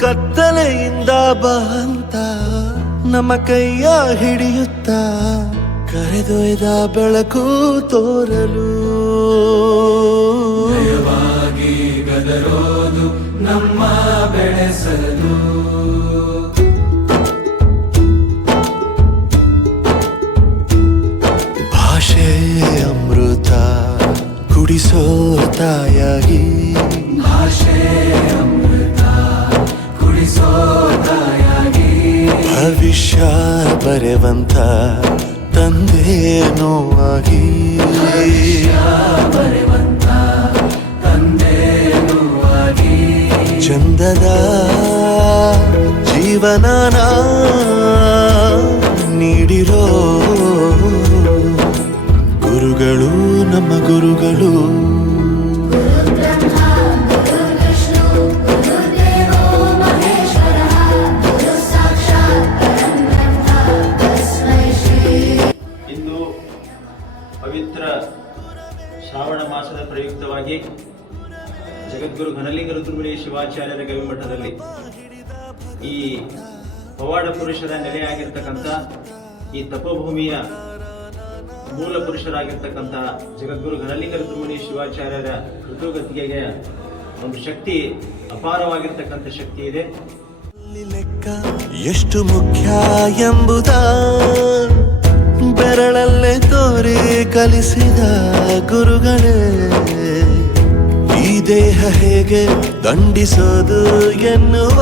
ಕತ್ತಲೆಯಿಂದ ಬಂತ ನಮ್ಮ ಕೈಯ ಹಿಡಿಯುತ್ತ ಕರೆದೊಯ್ದ ಬೆಳಕು ತೋರಲು. ಗದರೋದು ನಮ್ಮ ಬೆಳೆಸಲು. ಭಾಷೆ ಅಮೃತ ಕುಡಿಸೋ ಭವಿಷ್ಯ ಬರೆವಂತ ತಂದೆ ಆಗಿ. ಚಂದದ ಜೀವನ ನೀಡಿರೋ ಗುರುಗಳು ಪವಿತ್ರ ಶ್ರಾವಣ ಮಾಸದ ಪ್ರಯುಕ್ತವಾಗಿ ಜಗದ್ಗುರು ಘನಲಿಂಗ ರುದ್ರಮುನಿ ಶಿವಾಚಾರ್ಯರ ಗವಿಮಠದಲ್ಲಿ ಈ ಪವಾಡ ಪುರುಷರ ನೆಲೆಯಾಗಿರ್ತಕ್ಕಂಥ ಈ ತಪೋಭೂಮಿಯ ಮೂಲ ಪುರುಷರಾಗಿರ್ತಕ್ಕಂಥ ಜಗದ್ಗುರು ಘನಲಿಂಗ ರುದ್ರಮುನಿ ಶಿವಾಚಾರ್ಯರ ಋತುಗತಿಗೆ ಒಂದು ಶಕ್ತಿ ಅಪಾರವಾಗಿರ್ತಕ್ಕಂಥ ಶಕ್ತಿ ಇದೆ. ಎಷ್ಟು ಮುಖ್ಯ ಎಂಬುದ ಬೆರಳಲ್ಲೇ ತೋರಿ ಕಲಿಸಿದ ಗುರುಗಳೇ ಈ ದೇಹ ಹೇಗೆ ದಂಡಿಸೋದು ಎನ್ನುವ